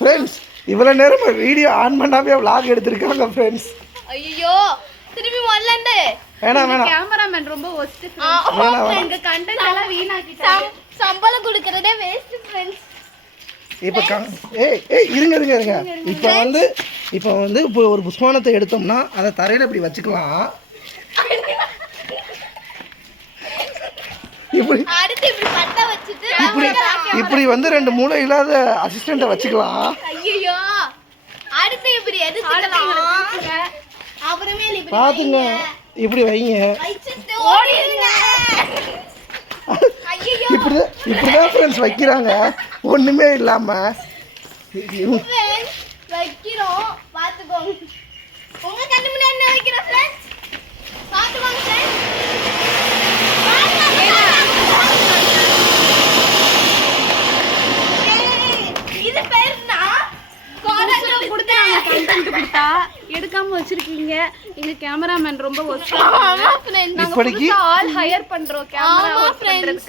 Friends இவ்வளோ நேரம் video on பண்ணாமே vlog எடுத்திருக்காங்க ஃப்ரெண்ட்ஸ். ஐயோ திரும்பி வரலண்டே. வேணாம் கேமராமேன் ரொம்ப ஒஸ்ட். எங்க கண்டென்ட் எல்லாம் வீணாக்கிட்டாங்க. சம்பளம் கொடுக்கறதே வேஸ்ட் ஃப்ரெண்ட்ஸ். இப்போ இருங்க இப்போ வந்து இப்போ ஒரு புஷ்பானத்தை எடுத்தோம்னா அதை தரையில் இப்படி வச்சுக்கலாம். இப்படி அடுத்து இப்படி பட்ட வச்சிட்டு இப்படி வந்து 2 மூளை இல்லாத அசிஸ்டண்ட்டை வச்சுக்கலாம். ஐயோ அடுத்து இப்படி எடுத்துக்கலாம். அப்புறமே இப்படி பார்த்துங்க இப்படி வைங்க. வச்சிட்டு ஓடிடுங்க. ஐயோ இப்படிதான் ஃப்ரெண்ட்ஸ் வைக்கிறாங்க ஒண்ணுமே இல்லாம. ஃப்ரெண்ட்ஸ் வைக்கிறோம் பாத்துக்கோங்க. உங்க கண்ணு முன்னாடி என்ன வைக்கிறோம் ஃப்ரெண்ட்ஸ் பாத்துக்கோங்க ஃப்ரெண்ட்ஸ். இது பேர்னா கோரக்ரம் கொடுத்தாங்க. கண்டென்ட் கொடுத்தா எடுக்காம வச்சிருக்கீங்க. எங்க கேமராமேன் ரொம்ப ஒஸ்ட். ஆமா ஃப்ரெண்ட்ஸ் இப்படிக்கு ஆல் ஹையர் பண்றோம் கேமரா ஆமா ஒர்க் பண்றதுக்கு.